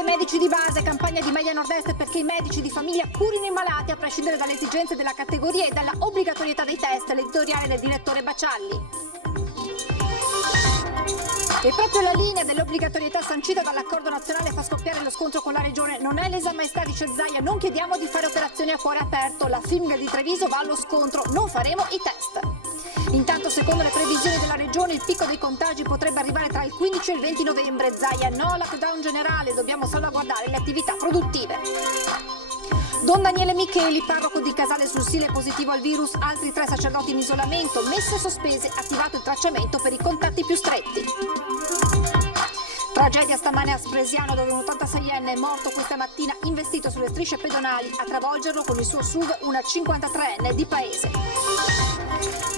ai medici di base, campagna di Media Nord-Est perché i medici di famiglia curino i malati a prescindere dalle esigenze della categoria e dalla obbligatorietà dei test, l'editoriale del direttore Bacialli. E proprio la linea dell'obbligatorietà sancita dall'accordo nazionale fa scoppiare lo scontro con la regione. Non è lesa maestà, dice Zaia, non chiediamo di fare operazioni a cuore aperto. La FIMG di Treviso va allo scontro, non faremo i test. Intanto, secondo le previsioni della regione, il picco dei contagi potrebbe arrivare tra il 15 e il 20 novembre. Zaia, no lockdown generale, dobbiamo salvaguardare le attività produttive. Don Daniele Micheli, parroco di Casale sul Sile, positivo al virus, altri 3 sacerdoti in isolamento, messe sospese, attivato il tracciamento per i contatti più stretti. Tragedia stamane a Spresiano dove un 86enne è morto questa mattina investito sulle strisce pedonali, a travolgerlo con il suo SUV una 53enne di paese.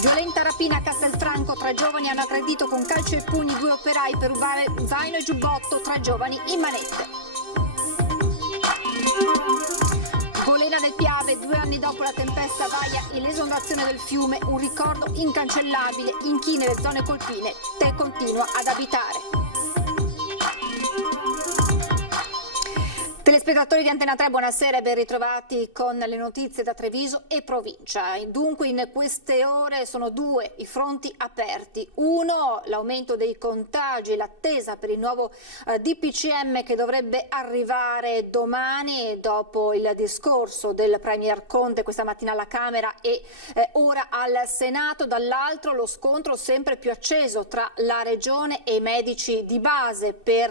Violenta rapina a Castelfranco, 3 giovani hanno aggredito con calcio e pugni 2 operai per rubare zaino e giubbotto, 3 giovani in manette. Golena del Piave, 2 anni dopo la tempesta Vaia e l'esondazione del fiume, un ricordo incancellabile in chi nelle zone colpine te continua ad abitare. Telespettatori di Antena 3, buonasera e ben ritrovati con le notizie da Treviso e provincia. Dunque in queste ore sono 2 i fronti aperti. Uno, l'aumento dei contagi, l'attesa per il nuovo DPCM che dovrebbe arrivare domani dopo il discorso del Premier Conte questa mattina alla Camera e ora al Senato. Dall'altro lo scontro sempre più acceso tra la Regione e i medici di base per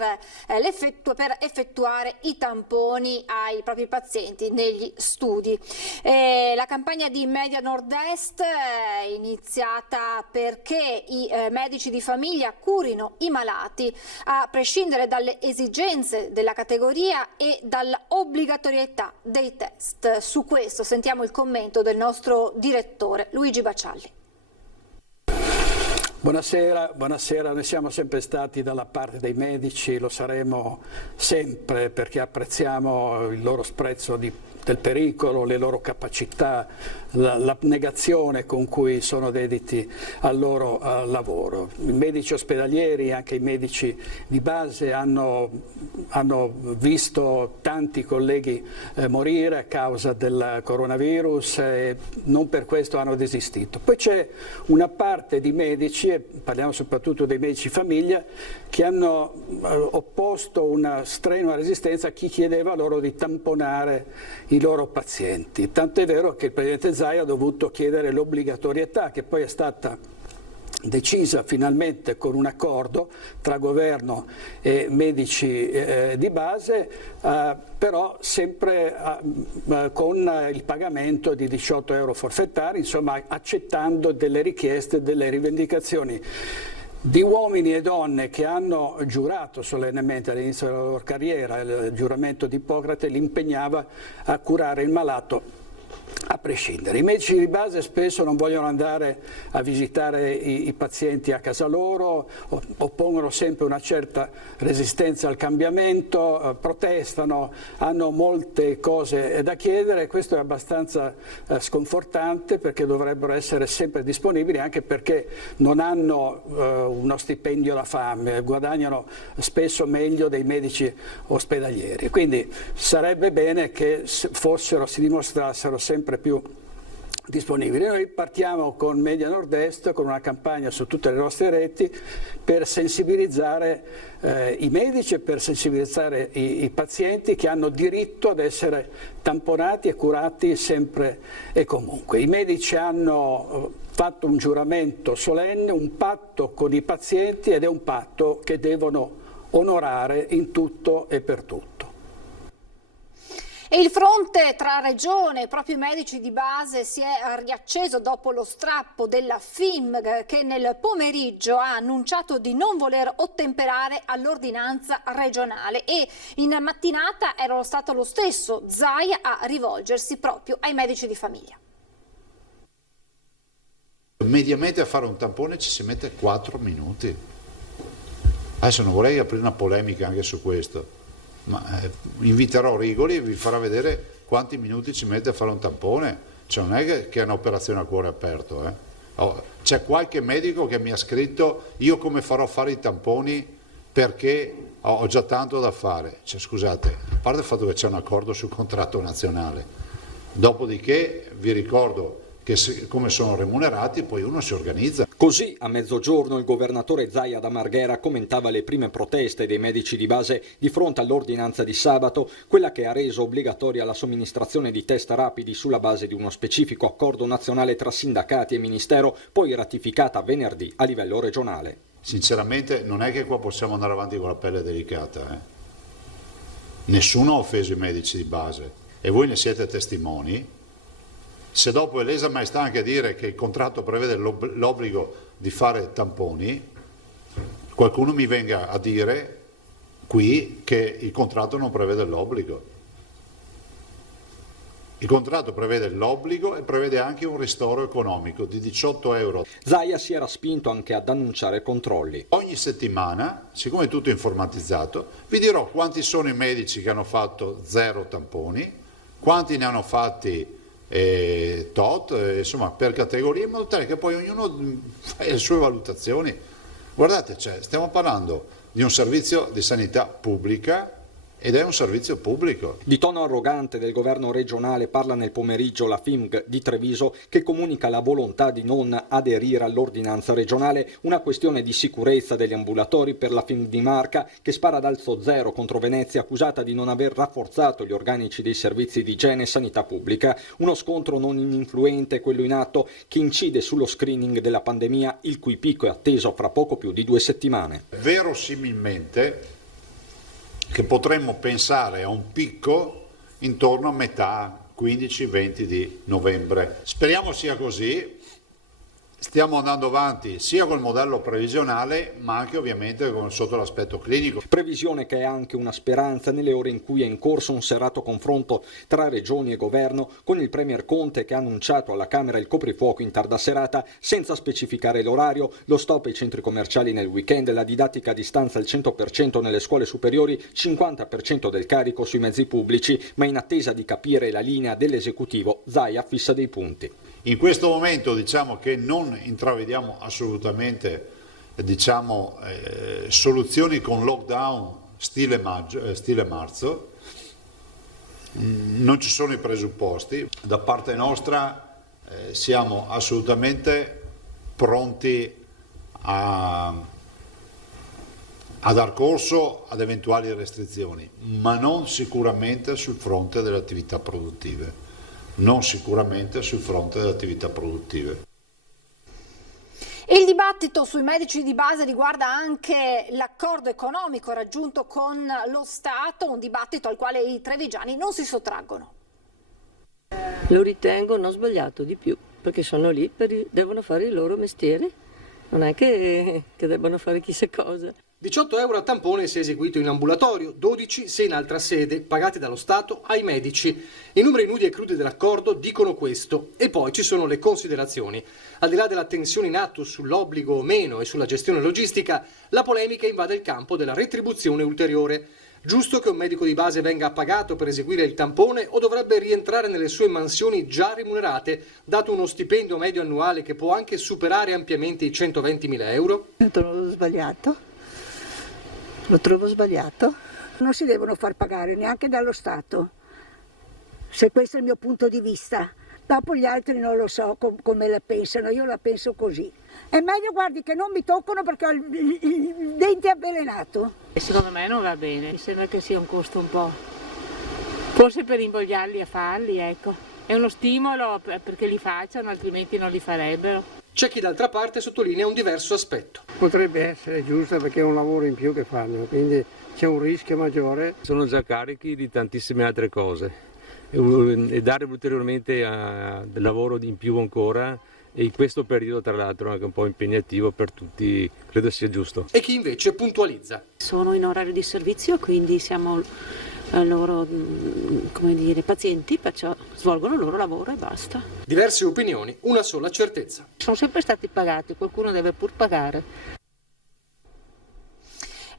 effettuare i tamponi ai propri pazienti negli studi. La campagna di Media Nord-Est è iniziata perché i medici di famiglia curino i malati a prescindere dalle esigenze della categoria e dall'obbligatorietà dei test. Su questo sentiamo il commento del nostro direttore Luigi Bacialli. Buonasera, noi siamo sempre stati dalla parte dei medici, lo saremo sempre perché apprezziamo il loro sprezzo del pericolo, le loro capacità, l'abnegazione con cui sono dediti al loro lavoro. I medici ospedalieri, anche i medici di base hanno visto tanti colleghi morire a causa del coronavirus e non per questo hanno desistito. Poi c'è una parte di medici, e parliamo soprattutto dei medici famiglia, che hanno opposto una strenua resistenza a chi chiedeva loro di tamponare i loro pazienti. Tant'è vero che il Presidente Zaia ha dovuto chiedere l'obbligatorietà, che poi è stata decisa finalmente con un accordo tra governo e medici di base, però sempre con il pagamento di 18 euro forfettari, insomma accettando delle richieste, delle rivendicazioni di uomini e donne che hanno giurato solennemente all'inizio della loro carriera. Il giuramento di Ippocrate li impegnava a curare il malato a prescindere. I medici di base spesso non vogliono andare a visitare i pazienti a casa loro, oppongono sempre una certa resistenza al cambiamento, protestano, hanno molte cose da chiedere. Questo è abbastanza sconfortante perché dovrebbero essere sempre disponibili, anche perché non hanno uno stipendio da fame, guadagnano spesso meglio dei medici ospedalieri. Quindi sarebbe bene che si dimostrassero sempre più disponibili. Noi partiamo con Media Nord-Est con una campagna su tutte le nostre reti per sensibilizzare i medici e per sensibilizzare i pazienti che hanno diritto ad essere tamponati e curati sempre e comunque. I medici hanno fatto un giuramento solenne, un patto con i pazienti, ed è un patto che devono onorare in tutto e per tutto. E il fronte tra regione e proprio i medici di base si è riacceso dopo lo strappo della FIMG che nel pomeriggio ha annunciato di non voler ottemperare all'ordinanza regionale, e in mattinata era stato lo stesso Zaia a rivolgersi proprio ai medici di famiglia. Mediamente a fare un tampone ci si mette 4 minuti. Adesso non vorrei aprire una polemica anche su questo, ma inviterò Rigoli e vi farà vedere quanti minuti ci mette a fare un tampone. Cioè non è che è un'operazione a cuore aperto. C'è qualche medico che mi ha scritto: io come farò a fare i tamponi perché ho già tanto da fare. Cioè, scusate, a parte il fatto che c'è un accordo sul contratto nazionale, dopodiché vi ricordo che come sono remunerati poi uno si organizza. Così a mezzogiorno il governatore Zaia da Marghera commentava le prime proteste dei medici di base di fronte all'ordinanza di sabato, quella che ha reso obbligatoria la somministrazione di test rapidi sulla base di uno specifico accordo nazionale tra sindacati e ministero, poi ratificata venerdì a livello regionale. Sinceramente non è che qua possiamo andare avanti con la pelle delicata. Nessuno ha offeso i medici di base e voi ne siete testimoni. Se dopo è lesa maestà anche dire che il contratto prevede l'obbligo di fare tamponi, qualcuno mi venga a dire qui che il contratto non prevede l'obbligo. Il contratto prevede l'obbligo e prevede anche un ristoro economico di 18 euro. Zaia si era spinto anche ad annunciare controlli. Ogni settimana, siccome è tutto informatizzato, vi dirò quanti sono i medici che hanno fatto 0 tamponi, quanti ne hanno fatti insomma per categorie, in modo tale che poi ognuno fa le sue valutazioni. Guardate, stiamo parlando di un servizio di sanità pubblica ed è un servizio pubblico. Di tono arrogante del governo regionale parla nel pomeriggio la FIMG di Treviso, che comunica la volontà di non aderire all'ordinanza regionale, una questione di sicurezza degli ambulatori per la FIMG di Marca, che spara ad alzo zero contro Venezia, accusata di non aver rafforzato gli organici dei servizi di igiene e sanità pubblica. Uno scontro non ininfluente, quello in atto, che incide sullo screening della pandemia, il cui picco è atteso fra poco più di 2 settimane. Verosimilmente che potremmo pensare a un picco intorno a metà 15-20 di novembre. Speriamo sia così. Stiamo andando avanti sia col modello previsionale ma anche ovviamente sotto l'aspetto clinico. Previsione che è anche una speranza nelle ore in cui è in corso un serrato confronto tra regioni e governo, con il premier Conte che ha annunciato alla Camera il coprifuoco in tarda serata senza specificare l'orario, lo stop ai centri commerciali nel weekend, la didattica a distanza al 100% nelle scuole superiori, 50% del carico sui mezzi pubblici, ma in attesa di capire la linea dell'esecutivo Zaia fissa dei punti. In questo momento diciamo che non intravediamo assolutamente soluzioni con lockdown stile marzo, non ci sono i presupposti. Da parte nostra siamo assolutamente pronti a dar corso ad eventuali restrizioni, ma non sicuramente sul fronte delle attività produttive. Non sicuramente sul fronte delle attività produttive. Il dibattito sui medici di base riguarda anche l'accordo economico raggiunto con lo Stato, un dibattito al quale i trevigiani non si sottraggono. Lo ritengo non sbagliato di più, perché sono lì, devono fare il loro mestiere, non è che debbano fare chissà cosa. 18 euro a tampone se eseguito in ambulatorio, 12 se in altra sede, pagati dallo Stato ai medici. I numeri nudi e crudi dell'accordo dicono questo. E poi ci sono le considerazioni. Al di là della tensione in atto sull'obbligo o meno e sulla gestione logistica, la polemica invade il campo della retribuzione ulteriore. Giusto che un medico di base venga pagato per eseguire il tampone o dovrebbe rientrare nelle sue mansioni già remunerate, dato uno stipendio medio annuale che può anche superare ampiamente i 120.000 euro? Lo trovo sbagliato. Non si devono far pagare neanche dallo Stato, se questo è il mio punto di vista. Dopo gli altri non lo so come la pensano, io la penso così. È meglio, guardi, che non mi toccano perché ho il dente avvelenato. Secondo me non va bene, mi sembra che sia un costo un po', forse per invogliarli a farli, ecco. È uno stimolo perché li facciano, altrimenti non li farebbero. C'è chi d'altra parte sottolinea un diverso aspetto. Potrebbe essere giusta perché è un lavoro in più che fanno, quindi c'è un rischio maggiore. Sono già carichi di tantissime altre cose e dare ulteriormente del lavoro in più ancora, e in questo periodo tra l'altro anche un po' impegnativo per tutti, credo sia giusto. E chi invece puntualizza. Sono in orario di servizio, quindi siamo loro, come dire, pazienti, perciò svolgono il loro lavoro e basta. Diverse opinioni, una sola certezza. Sono sempre stati pagati, qualcuno deve pur pagare.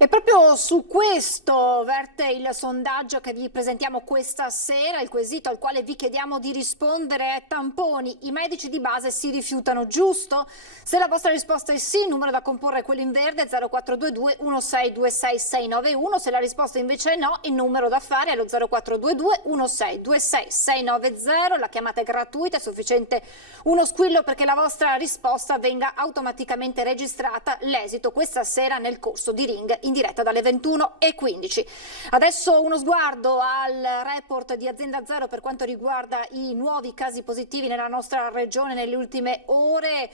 E proprio su questo verte il sondaggio che vi presentiamo questa sera. Il quesito al quale vi chiediamo di rispondere è: tamponi, i medici di base si rifiutano, giusto? Se la vostra risposta è sì, il numero da comporre è quello in verde, 0422 1626 691. Se la risposta invece è no, il numero da fare è lo 0422 1626 690. La chiamata è gratuita, è sufficiente uno squillo perché la vostra risposta venga automaticamente registrata. L'esito questa sera nel corso di Ring in diretta dalle 21:15. Adesso uno sguardo al report di Azienda Zero per quanto riguarda i nuovi casi positivi nella nostra regione nelle ultime ore.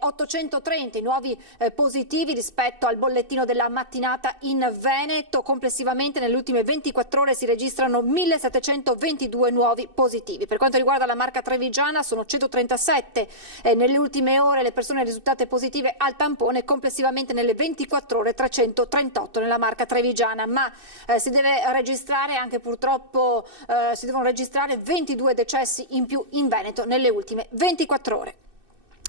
830 i nuovi positivi rispetto al bollettino della mattinata in Veneto. Complessivamente nelle ultime 24 ore si registrano 1722 nuovi positivi. Per quanto riguarda la Marca Trevigiana sono 137 nelle ultime ore le persone risultate positive al tampone. Complessivamente nelle 24 ore 338 nella Marca Trevigiana, ma si deve registrare anche purtroppo si devono registrare 22 decessi in più in Veneto nelle ultime 24 ore.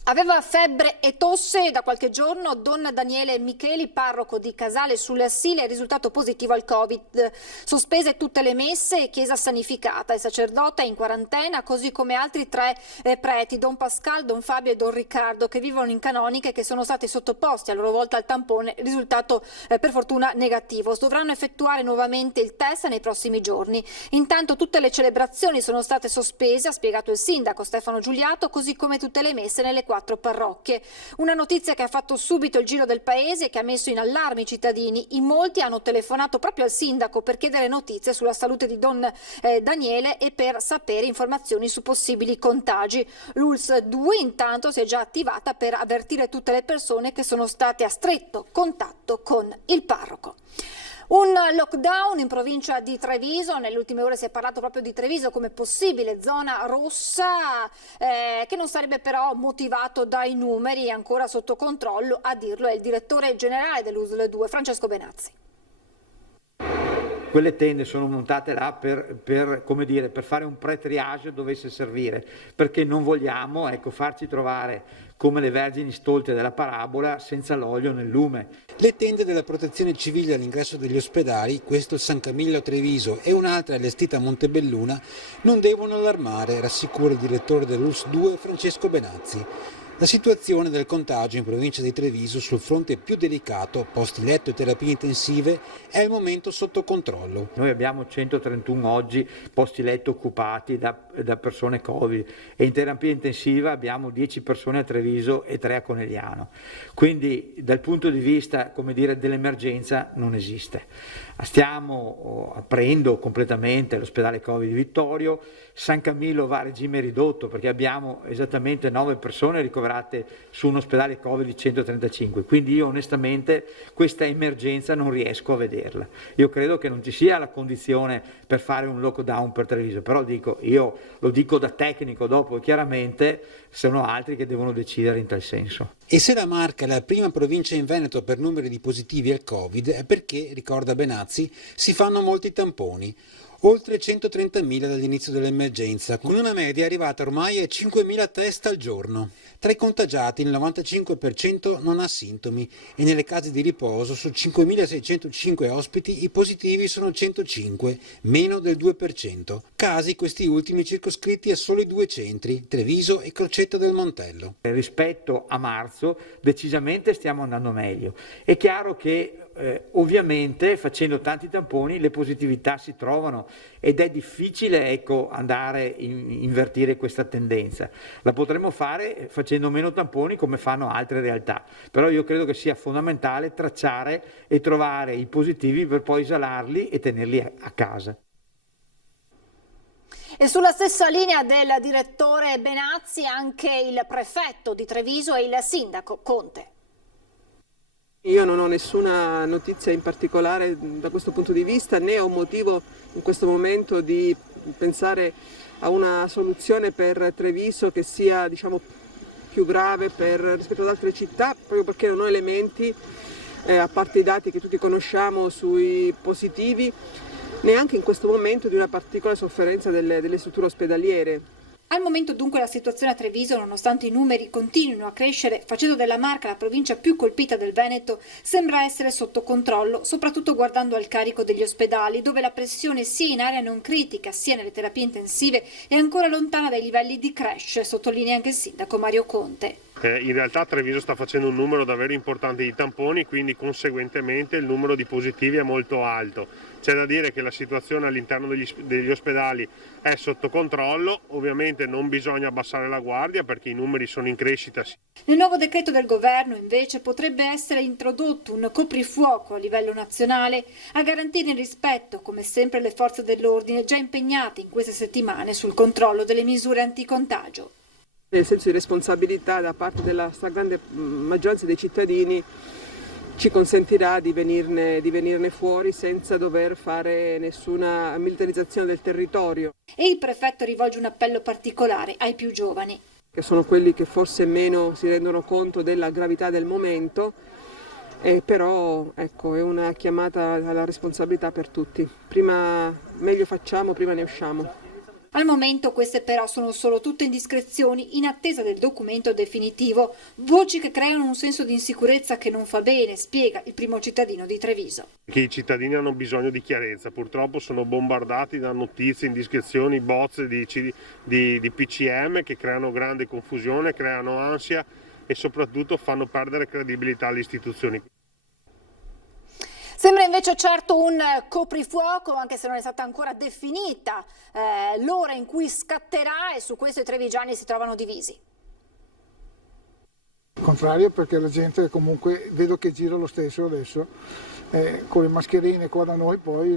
Aveva febbre e tosse da qualche giorno Don Daniele Micheli, parroco di Casale sul Sile, è risultato positivo al Covid. Sospese tutte le messe e chiesa sanificata. Il sacerdote è in quarantena, così come altri 3 preti, Don Pascal, Don Fabio e Don Riccardo, che vivono in canoniche e che sono stati sottoposti a loro volta al tampone, risultato per fortuna negativo. Dovranno effettuare nuovamente il test nei prossimi giorni. Intanto tutte le celebrazioni sono state sospese, ha spiegato il sindaco Stefano Giuliato, così come tutte le messe nelle 4 parrocchie. Una notizia che ha fatto subito il giro del paese e che ha messo in allarme i cittadini. In molti hanno telefonato proprio al sindaco per chiedere notizie sulla salute di Don Daniele e per sapere informazioni su possibili contagi. L'ULS 2 intanto si è già attivata per avvertire tutte le persone che sono state a stretto contatto con il parroco. Un lockdown in provincia di Treviso, nelle ultime ore si è parlato proprio di Treviso come possibile zona rossa, che non sarebbe però motivato dai numeri, ancora sotto controllo, a dirlo è il direttore generale dell'USL 2, Francesco Benazzi. Quelle tende sono montate là per fare un pre-triage dovesse servire, perché non vogliamo farci trovare come le vergini stolte della parabola senza l'olio nel lume. Le tende della protezione civile all'ingresso degli ospedali, questo il San Camillo a Treviso e un'altra allestita a Montebelluna, non devono allarmare, rassicura il direttore dell'ULS 2 Francesco Benazzi. La situazione del contagio in provincia di Treviso sul fronte più delicato, posti letto e terapie intensive, è al momento sotto controllo. Noi abbiamo 131 oggi posti letto occupati da persone Covid e in terapia intensiva abbiamo 10 persone a Treviso e 3 a Conegliano. Quindi dal punto di vista dell'emergenza non esiste. Stiamo aprendo completamente l'ospedale Covid di Vittorio. San Camillo va a regime ridotto perché abbiamo esattamente 9 persone ricoverate su un ospedale Covid di 135, quindi io onestamente questa emergenza non riesco a vederla. Io credo che non ci sia la condizione per fare un lockdown per Treviso, però io lo dico da tecnico, dopo chiaramente sono altri che devono decidere in tal senso. E se la Marca è la prima provincia in Veneto per numeri di positivi al Covid è perché, ricorda Benazzi, si fanno molti tamponi. Oltre 130.000 dall'inizio dell'emergenza, con una media arrivata ormai a 5.000 test al giorno. Tra i contagiati il 95% non ha sintomi e nelle case di riposo su 5.605 ospiti i positivi sono 105, meno del 2%. Casi questi ultimi circoscritti a soli 2 centri, Treviso e Crocetta del Montello. Rispetto a marzo decisamente stiamo andando meglio. È chiaro che ovviamente facendo tanti tamponi le positività si trovano ed è difficile andare a invertire questa tendenza. La potremmo fare facendo meno tamponi come fanno altre realtà, però io credo che sia fondamentale tracciare e trovare i positivi per poi isolarli e tenerli a casa. E sulla stessa linea del direttore Benazzi anche il prefetto di Treviso e il sindaco Conte. Io non ho nessuna notizia in particolare da questo punto di vista, né ho motivo in questo momento di pensare a una soluzione per Treviso che sia più grave rispetto ad altre città, proprio perché non ho elementi, a parte i dati che tutti conosciamo sui positivi, neanche in questo momento di una particolare sofferenza delle strutture ospedaliere. Al momento dunque la situazione a Treviso, nonostante i numeri continuino a crescere, facendo della Marca la provincia più colpita del Veneto, sembra essere sotto controllo, soprattutto guardando al carico degli ospedali, dove la pressione sia in area non critica sia nelle terapie intensive è ancora lontana dai livelli di crash, sottolinea anche il sindaco Mario Conte. In realtà Treviso sta facendo un numero davvero importante di tamponi, quindi conseguentemente il numero di positivi è molto alto. C'è da dire che la situazione all'interno degli ospedali è sotto controllo, ovviamente non bisogna abbassare la guardia perché i numeri sono in crescita. Nel nuovo decreto del governo invece potrebbe essere introdotto un coprifuoco a livello nazionale a garantire il rispetto, come sempre, le forze dell'ordine già impegnate in queste settimane sul controllo delle misure anticontagio. Nel senso di responsabilità da parte della stragrande maggioranza dei cittadini ci consentirà di venirne fuori senza dover fare nessuna militarizzazione del territorio. E il prefetto rivolge un appello particolare ai più giovani. Che sono quelli che forse meno si rendono conto della gravità del momento, però ecco, è una chiamata alla responsabilità per tutti. Prima meglio facciamo, prima ne usciamo. Al momento queste però sono solo tutte indiscrezioni in attesa del documento definitivo, voci che creano un senso di insicurezza che non fa bene, spiega il primo cittadino di Treviso. Che i cittadini hanno bisogno di chiarezza, purtroppo sono bombardati da notizie, indiscrezioni, bozze di PCM che creano grande confusione, creano ansia e soprattutto fanno perdere credibilità alle istituzioni. Sembra invece certo un coprifuoco, anche se non è stata ancora definita l'ora in cui scatterà, e su questo i trevigiani si trovano divisi. Contrario, perché la gente comunque vedo che gira lo stesso adesso, con le mascherine qua da noi, poi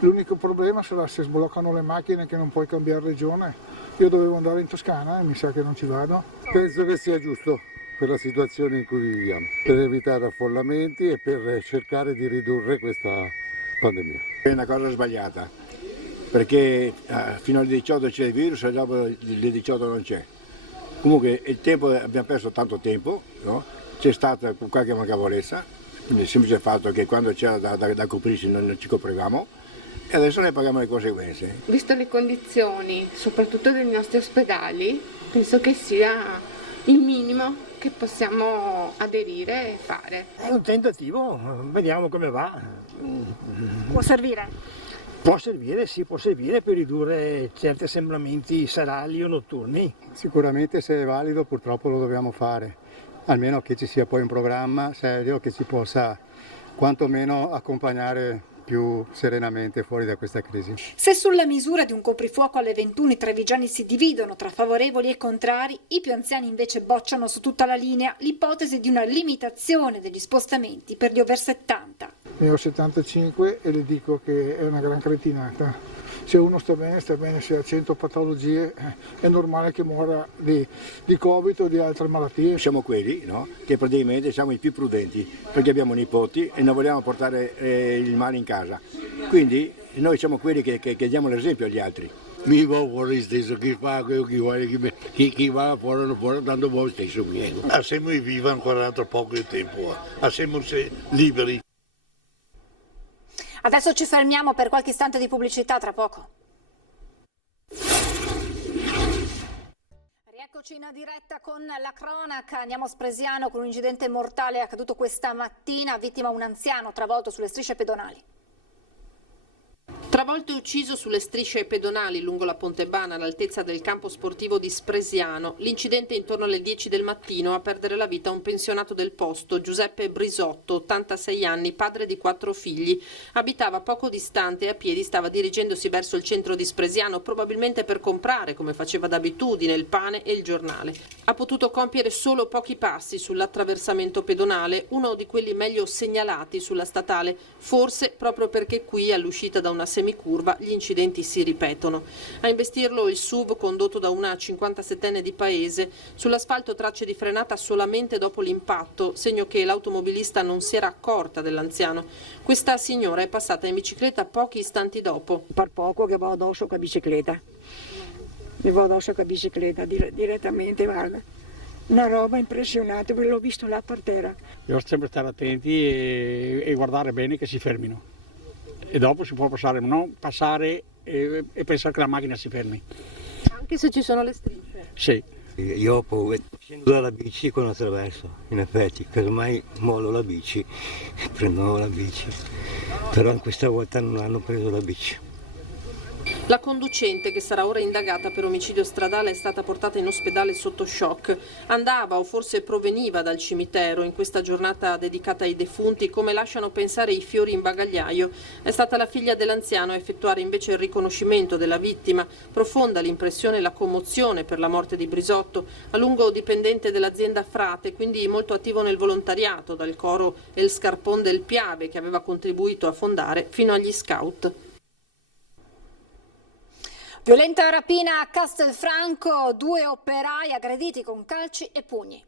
l'unico problema sarà se sbloccano le macchine che non puoi cambiare regione. Io dovevo andare in Toscana e mi sa che non ci vado. Penso che sia giusto per la situazione in cui viviamo, per evitare affollamenti e per cercare di ridurre questa pandemia. È una cosa sbagliata, perché fino al 18 c'è il virus e dopo il 18 non c'è. Comunque il tempo, abbiamo perso tanto tempo, no? C'è stata qualche mancavolezza, quindi il semplice fatto che quando c'era da coprirsi non ci coprivamo e adesso ne paghiamo le conseguenze. Visto le condizioni, soprattutto dei nostri ospedali, penso che sia il minimo che possiamo aderire e fare. È un tentativo, vediamo come va. Può servire? Può servire, sì, può servire per ridurre certi assembramenti serali o notturni. Sicuramente se è valido purtroppo lo dobbiamo fare, almeno che ci sia poi un programma serio che ci possa quantomeno accompagnare più serenamente fuori da questa crisi. Se sulla misura di un coprifuoco alle 21 i trevigiani si dividono tra favorevoli e contrari, i più anziani invece bocciano su tutta la linea l'ipotesi di una limitazione degli spostamenti per gli over 70. Ne ho 75 e le dico che è una gran cretinata. Se uno sta bene, se ha 100 patologie è normale che muora di Covid o di altre malattie. Siamo quelli, no? Che praticamente siamo i più prudenti, perché abbiamo nipoti e non vogliamo portare il male in casa. Quindi noi siamo quelli che diamo l'esempio agli altri. Mi va fuori stesso, chi fa quello che vuole, chi va fuori, tanto vuole stesso mio. Siamo vivi ancora altro poco di tempo, siamo liberi. Adesso ci fermiamo per qualche istante di pubblicità, tra poco. Rieccoci in diretta con la cronaca. Andiamo a Spresiano con un incidente mortale accaduto questa mattina, vittima un anziano travolto sulle strisce pedonali. Travolto e ucciso sulle strisce pedonali lungo la Pontebana all'altezza del campo sportivo di Spresiano. L'incidente intorno alle 10 del mattino, a perdere la vita un pensionato del posto, Giuseppe Brisotto, 86 anni, padre di 4 figli. Abitava poco distante e a piedi stava dirigendosi verso il centro di Spresiano, probabilmente per comprare, come faceva d'abitudine, il pane e il giornale. Ha potuto compiere solo pochi passi sull'attraversamento pedonale, uno di quelli meglio segnalati sulla statale, forse proprio perché qui, all'uscita da una semicurva, gli incidenti si ripetono. A investirlo il SUV condotto da una 57enne di paese. Sull'asfalto tracce di frenata solamente dopo l'impatto, segno che l'automobilista non si era accorta dell'anziano. Questa signora è passata in bicicletta pochi istanti dopo. Per poco che vado addosso con la bicicletta. Mi vado addosso con la bicicletta direttamente, guarda. Una roba impressionante, l'ho visto là per terra. Bisogna sempre stare attenti e guardare bene che si fermino. E dopo si può passare, non passare e pensare che la macchina si fermi. Anche se ci sono le strisce? Sì, io poi scendo dalla bici quando attraverso, in effetti, casomai mollo la bici e prendo la bici, però questa volta non hanno preso la bici. La conducente, che sarà ora indagata per omicidio stradale, è stata portata in ospedale sotto shock. Andava o forse proveniva dal cimitero in questa giornata dedicata ai defunti, come lasciano pensare i fiori in bagagliaio. È stata la figlia dell'anziano a effettuare invece il riconoscimento della vittima. Profonda l'impressione e la commozione per la morte di Brisotto, a lungo dipendente dell'azienda Frate, quindi molto attivo nel volontariato, dal coro El Scarpon del Piave, che aveva contribuito a fondare, fino agli scout. Violenta rapina a Castelfranco, 2 operai aggrediti con calci e pugni.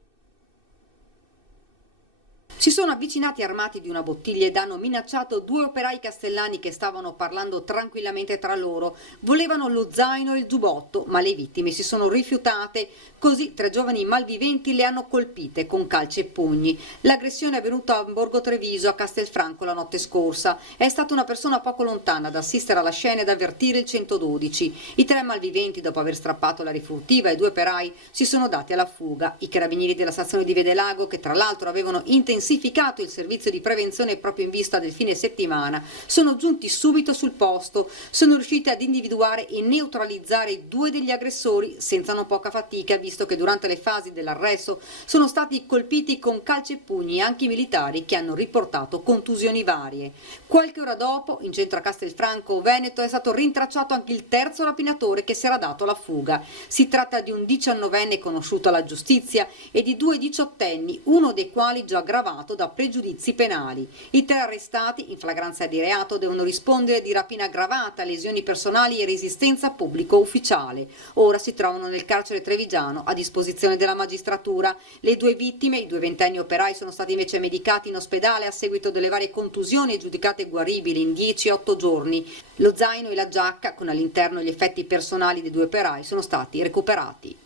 Si sono avvicinati armati di una bottiglia ed hanno minacciato 2 operai castellani che stavano parlando tranquillamente tra loro. Volevano lo zaino e il giubbotto, ma le vittime si sono rifiutate. Così 3 giovani malviventi le hanno colpite con calci e pugni. L'aggressione è avvenuta a Borgo Treviso, a Castelfranco, la notte scorsa. È stata una persona poco lontana ad assistere alla scena ed avvertire il 112. I 3 malviventi, dopo aver strappato la rifurtiva ai 2 operai, si sono dati alla fuga. I carabinieri della stazione di Vedelago, che tra l'altro avevano intensificato il servizio di prevenzione proprio in vista del fine settimana, sono giunti subito sul posto. Sono riusciti ad individuare e neutralizzare 2 degli aggressori senza non poca fatica, visto che durante le fasi dell'arresto sono stati colpiti con calci e pugni anche i militari, che hanno riportato contusioni varie. Qualche ora dopo, in centro a Castelfranco Veneto, è stato rintracciato anche il terzo rapinatore che si era dato alla fuga. Si tratta di un 19enne conosciuto alla giustizia e di 2 diciottenni, uno dei quali già aggravato da pregiudizi penali. I 3 arrestati in flagranza di reato devono rispondere di rapina aggravata, lesioni personali e resistenza pubblico ufficiale. Ora si trovano nel carcere trevigiano a disposizione della magistratura. Le 2 vittime, i 2 ventenni operai, sono stati invece medicati in ospedale a seguito delle varie contusioni giudicate guaribili in 10 e 8 giorni. Lo zaino e la giacca, con all'interno gli effetti personali dei 2 operai, sono stati recuperati.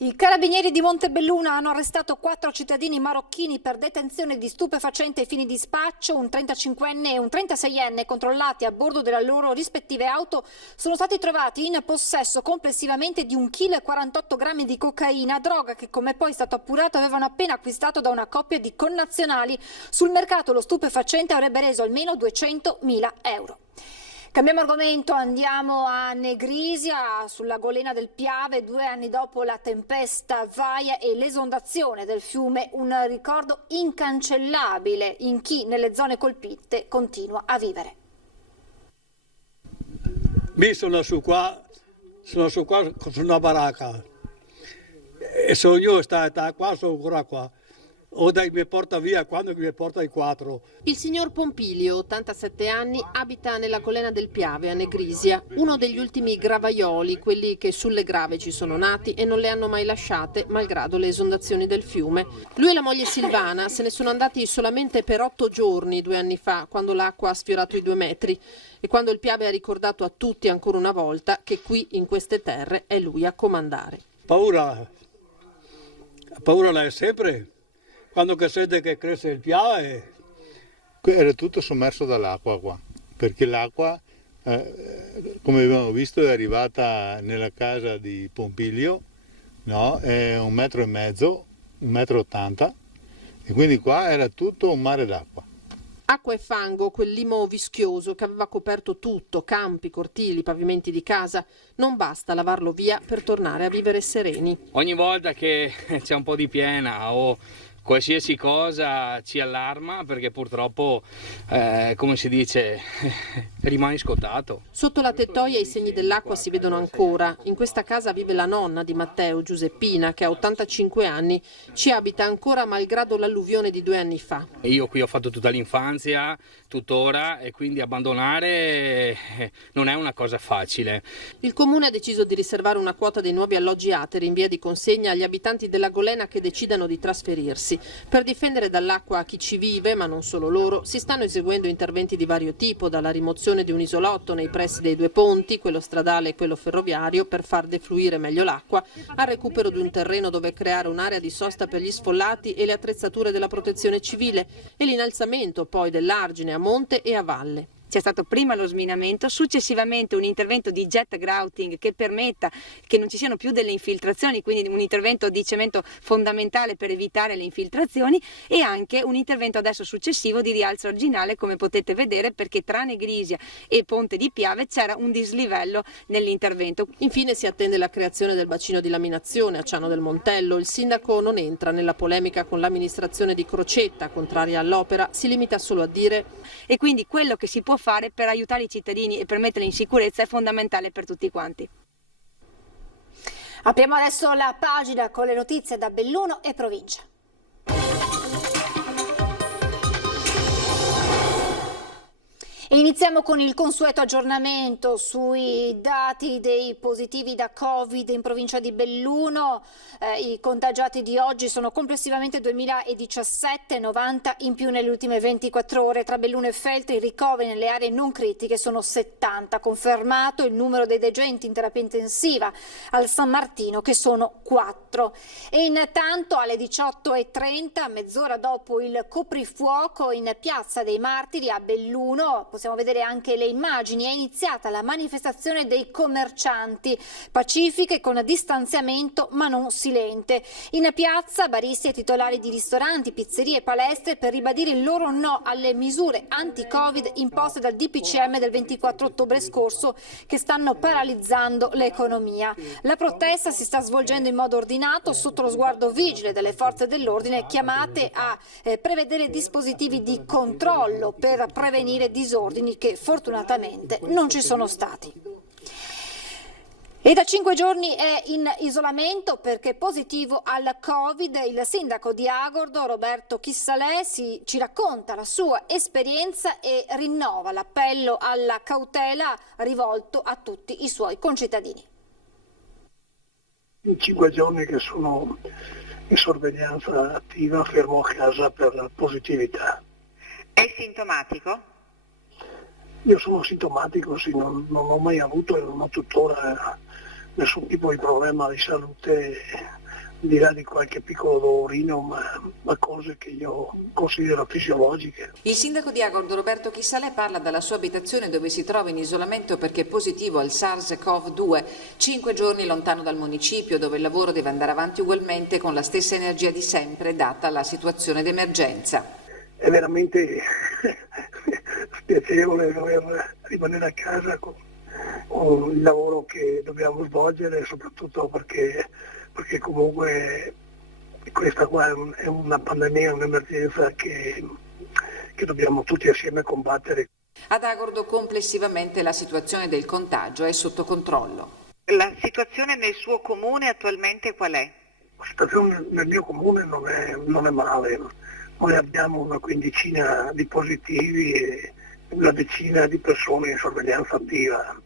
I carabinieri di Montebelluna hanno arrestato 4 cittadini marocchini per detenzione di stupefacente ai fini di spaccio. Un 35enne e un 36enne, controllati a bordo delle loro rispettive auto, sono stati trovati in possesso complessivamente di 1,48 kg di cocaina, droga che, come poi è stato appurato, avevano appena acquistato da una coppia di connazionali. Sul mercato lo stupefacente avrebbe reso almeno 200.000 euro. Cambiamo argomento, andiamo a Negrisia, sulla golena del Piave, 2 anni dopo la tempesta Vaia e l'esondazione del fiume, un ricordo incancellabile in chi nelle zone colpite continua a vivere. Mi sono su qua su una baracca e sono io stata qua, sono ancora qua. O dai mi porta via quando mi porta i 4. Il signor Pompilio, 87 anni, abita nella golena del Piave a Negrisia, uno degli ultimi gravaioli, quelli che sulle grave ci sono nati e non le hanno mai lasciate, malgrado le esondazioni del fiume. Lui e la moglie Silvana se ne sono andati solamente per 8 giorni 2 anni fa, quando l'acqua ha sfiorato i 2 metri e quando il Piave ha ricordato a tutti ancora una volta che qui in queste terre è lui a comandare. Paura l'hai sempre. Quando che sente che cresce il Piave. Era tutto sommerso dall'acqua qua, perché l'acqua, come abbiamo visto, è arrivata nella casa di Pompilio, no? È 1,5 metri, 1,80 m, e quindi qua era tutto un mare d'acqua. Acqua e fango, quel limo vischioso che aveva coperto tutto, campi, cortili, pavimenti di casa. Non basta lavarlo via per tornare a vivere sereni. Ogni volta che c'è un po' di piena o qualsiasi cosa ci allarma, perché purtroppo, come si dice, rimani scottato. Sotto la tettoia i segni dell'acqua si vedono ancora. In questa casa vive la nonna di Matteo, Giuseppina, che ha 85 anni. Ci abita ancora malgrado l'alluvione di 2 anni fa. Io qui ho fatto tutta l'infanzia, tuttora, e quindi abbandonare non è una cosa facile. Il comune ha deciso di riservare una quota dei nuovi alloggi ateri in via di consegna agli abitanti della golena che decidano di trasferirsi. Per difendere dall'acqua chi ci vive, ma non solo loro, si stanno eseguendo interventi di vario tipo, dalla rimozione di un isolotto nei pressi dei 2 ponti, quello stradale e quello ferroviario, per far defluire meglio l'acqua, al recupero di un terreno dove creare un'area di sosta per gli sfollati e le attrezzature della protezione civile, e l'innalzamento poi dell'argine a monte e a valle. c'è stato prima lo sminamento, successivamente un intervento di jet grouting che permetta che non ci siano più delle infiltrazioni, quindi un intervento di cemento fondamentale per evitare le infiltrazioni, e anche un intervento adesso successivo di rialzo arginale, come potete vedere, perché tra Negrisia e Ponte di Piave c'era un dislivello nell'intervento. Infine si attende la creazione del bacino di laminazione a Ciano del Montello. Il sindaco non entra nella polemica con l'amministrazione di Crocetta, contraria all'opera, si limita solo a dire: e quindi quello che si può fare per aiutare i cittadini e per metterli in sicurezza è fondamentale per tutti quanti. Apriamo adesso la pagina con le notizie da Belluno e provincia. E iniziamo con il consueto aggiornamento sui dati dei positivi da Covid in provincia di Belluno. I contagiati di oggi sono complessivamente 2017, 90 in più nelle ultime 24 ore. Tra Belluno e Feltre i ricoveri nelle aree non critiche sono 70. Confermato il numero dei degenti in terapia intensiva al San Martino, che sono 4. E intanto alle 18:30, mezz'ora dopo il coprifuoco in Piazza dei Martiri a Belluno, possiamo vedere anche le immagini, è iniziata la manifestazione dei commercianti, pacifica e con distanziamento ma non silente. In piazza baristi e titolari di ristoranti, pizzerie e palestre per ribadire il loro no alle misure anti-Covid imposte dal DPCM del 24 ottobre scorso, che stanno paralizzando l'economia. La protesta si sta svolgendo in modo ordinato sotto lo sguardo vigile delle forze dell'ordine, chiamate a prevedere dispositivi di controllo per prevenire disordini che fortunatamente non ci sono stati. E da 5 giorni è in isolamento perché positivo al Covid. Il sindaco di Agordo, Roberto Chissalè, ci racconta la sua esperienza e rinnova l'appello alla cautela rivolto a tutti i suoi concittadini. In 5 giorni che sono in sorveglianza attiva, fermo a casa per positività. È sintomatico? Io sono sintomatico, sì, non ho mai avuto e non ho tuttora nessun tipo di problema di salute, di là di qualche piccolo dolorino, ma cose che io considero fisiologiche. Il sindaco di Agordo, Roberto Chissalè, parla dalla sua abitazione dove si trova in isolamento perché è positivo al SARS-CoV-2, 5 giorni lontano dal municipio dove il lavoro deve andare avanti ugualmente con la stessa energia di sempre data la situazione d'emergenza. È veramente spiacevole dover rimanere a casa con il lavoro che dobbiamo svolgere, soprattutto perché comunque questa qua è una pandemia, un'emergenza che dobbiamo tutti assieme combattere. Ad Agordo complessivamente la situazione del contagio è sotto controllo. La situazione nel suo comune attualmente qual è? La situazione nel mio comune non è male. Noi abbiamo una quindicina di positivi e una decina di persone in sorveglianza attiva,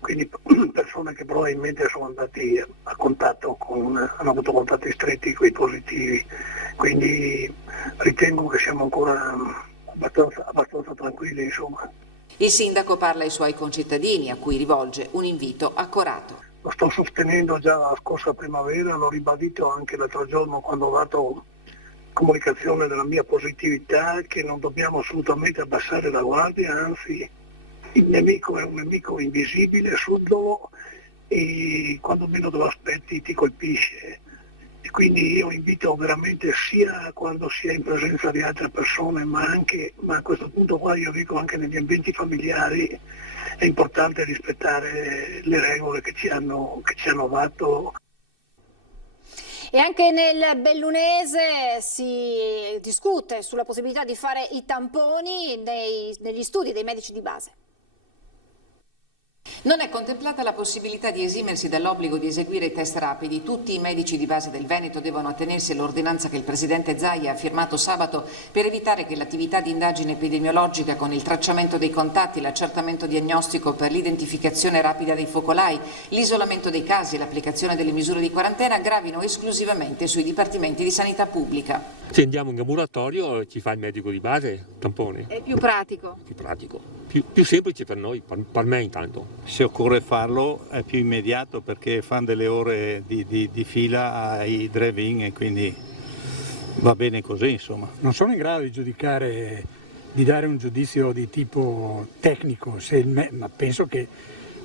quindi persone che probabilmente sono andati a contatto hanno avuto contatti stretti con i positivi, quindi ritengo che siamo ancora abbastanza tranquilli, insomma. Il sindaco parla ai suoi concittadini a cui rivolge un invito accorato. Lo sto sostenendo già la scorsa primavera, l'ho ribadito anche l'altro giorno quando ho dato comunicazione della mia positività, che non dobbiamo assolutamente abbassare la guardia, anzi il nemico è un nemico invisibile, subdolo, e quando meno te lo aspetti ti colpisce. E quindi io invito veramente, sia quando si è in presenza di altre persone, ma a questo punto qua io dico anche negli ambienti familiari, è importante rispettare le regole che ci hanno dato. E anche nel bellunese si discute sulla possibilità di fare i tamponi negli studi dei medici di base. Non è contemplata la possibilità di esimersi dall'obbligo di eseguire i test rapidi. Tutti i medici di base del Veneto devono attenersi all'ordinanza che il presidente Zaia ha firmato sabato per evitare che l'attività di indagine epidemiologica con il tracciamento dei contatti, l'accertamento diagnostico per l'identificazione rapida dei focolai, l'isolamento dei casi e l'applicazione delle misure di quarantena gravino esclusivamente sui dipartimenti di sanità pubblica. Se andiamo in ambulatorio ci fa il medico di base, tampone. È più pratico? Più pratico, più semplice per noi, per me intanto. Se occorre farlo è più immediato perché fanno delle ore di fila ai drive-in e quindi va bene così, insomma. Non sono in grado di giudicare di dare un giudizio di tipo tecnico, ma penso che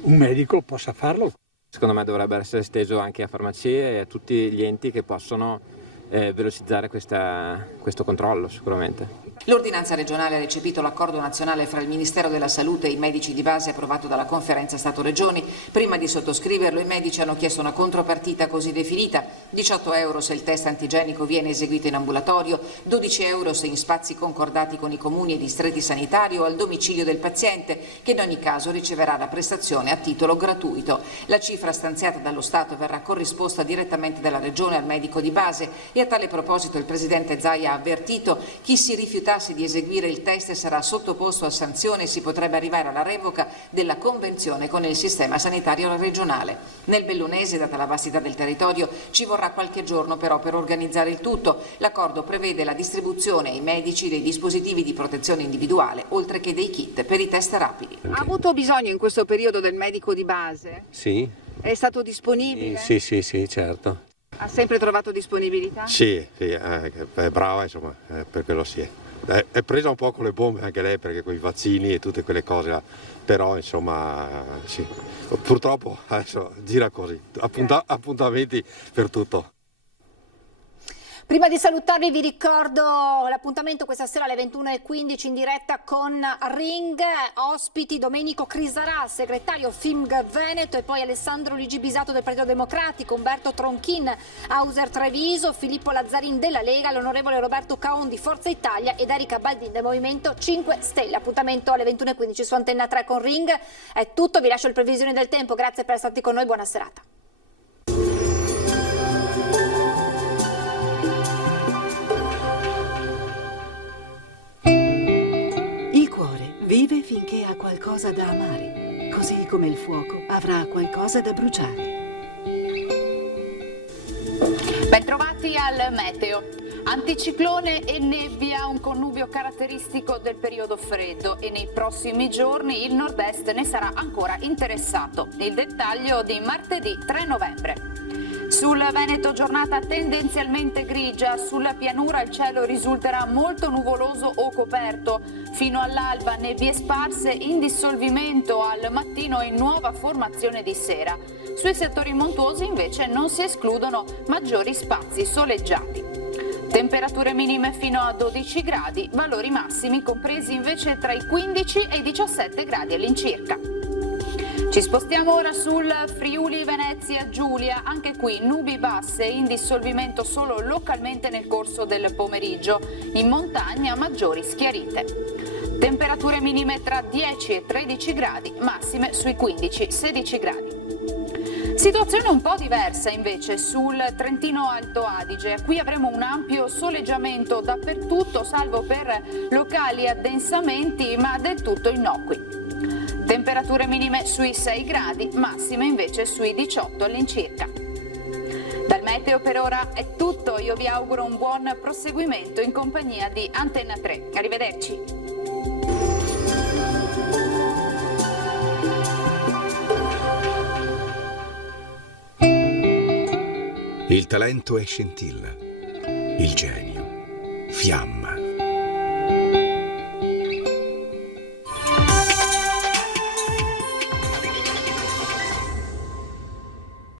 un medico possa farlo. Secondo me dovrebbe essere esteso anche a farmacie e a tutti gli enti che possono velocizzare questo controllo sicuramente. L'ordinanza regionale ha recepito l'accordo nazionale fra il Ministero della Salute e i medici di base approvato dalla Conferenza Stato-Regioni. Prima di sottoscriverlo i medici hanno chiesto una contropartita così definita: 18 euro se il test antigenico viene eseguito in ambulatorio, 12 euro se in spazi concordati con i comuni e i distretti sanitari o al domicilio del paziente, che in ogni caso riceverà la prestazione a titolo gratuito. La cifra stanziata dallo Stato verrà corrisposta direttamente dalla Regione al medico di base e a tale proposito il Presidente Zaia ha avvertito: chi si rifiuta di eseguire il test sarà sottoposto a sanzione e si potrebbe arrivare alla revoca della convenzione con il sistema sanitario regionale. Nel Bellunese, data la vastità del territorio, ci vorrà qualche giorno però per organizzare il tutto. L'accordo prevede la distribuzione ai medici dei dispositivi di protezione individuale, oltre che dei kit per i test rapidi. Ha avuto bisogno in questo periodo del medico di base? Sì. È stato disponibile? Sì, certo. Ha sempre trovato disponibilità? Sì, è brava, insomma, per quello sì. È presa un po' con le bombe anche lei, perché con i vaccini e tutte quelle cose, però insomma sì. Purtroppo adesso gira così, appuntamenti per tutto. Prima di salutarvi vi ricordo l'appuntamento questa sera alle 21:15 in diretta con Ring, ospiti Domenico Crisarà, segretario FIMG Veneto, e poi Alessandro Luigi Bisato del Partito Democratico, Umberto Tronchin, Auser Treviso, Filippo Lazzarin della Lega, l'onorevole Roberto Caon di Forza Italia ed Erika Baldin del Movimento 5 Stelle. Appuntamento alle 21:15 su Antenna 3 con Ring. È tutto, vi lascio le previsioni del tempo, grazie per essere stati con noi, buona serata. Vive finché ha qualcosa da amare, così come il fuoco avrà qualcosa da bruciare. Bentrovati al meteo. Anticiclone e nebbia, un connubio caratteristico del periodo freddo, e nei prossimi giorni il nord-est ne sarà ancora interessato. Il dettaglio di martedì 3 novembre. Sul Veneto giornata tendenzialmente grigia, sulla pianura il cielo risulterà molto nuvoloso o coperto. Fino all'alba nebbie sparse in dissolvimento al mattino e in nuova formazione di sera. Sui settori montuosi invece non si escludono maggiori spazi soleggiati. Temperature minime fino a 12 gradi, valori massimi compresi invece tra i 15 e i 17 gradi all'incirca. Ci spostiamo ora sul Friuli Venezia Giulia, anche qui nubi basse in dissolvimento solo localmente nel corso del pomeriggio, in montagna maggiori schiarite. Temperature minime tra 10 e 13 gradi, massime sui 15-16 gradi. Situazione un po' diversa invece sul Trentino Alto Adige. Qui avremo un ampio soleggiamento dappertutto, salvo per locali addensamenti, ma del tutto innocui. Temperature minime sui 6 gradi, massime invece sui 18 all'incirca. Dal meteo per ora è tutto, io vi auguro un buon proseguimento in compagnia di Antenna 3. Arrivederci. Il talento è scintilla, il genio fiamma.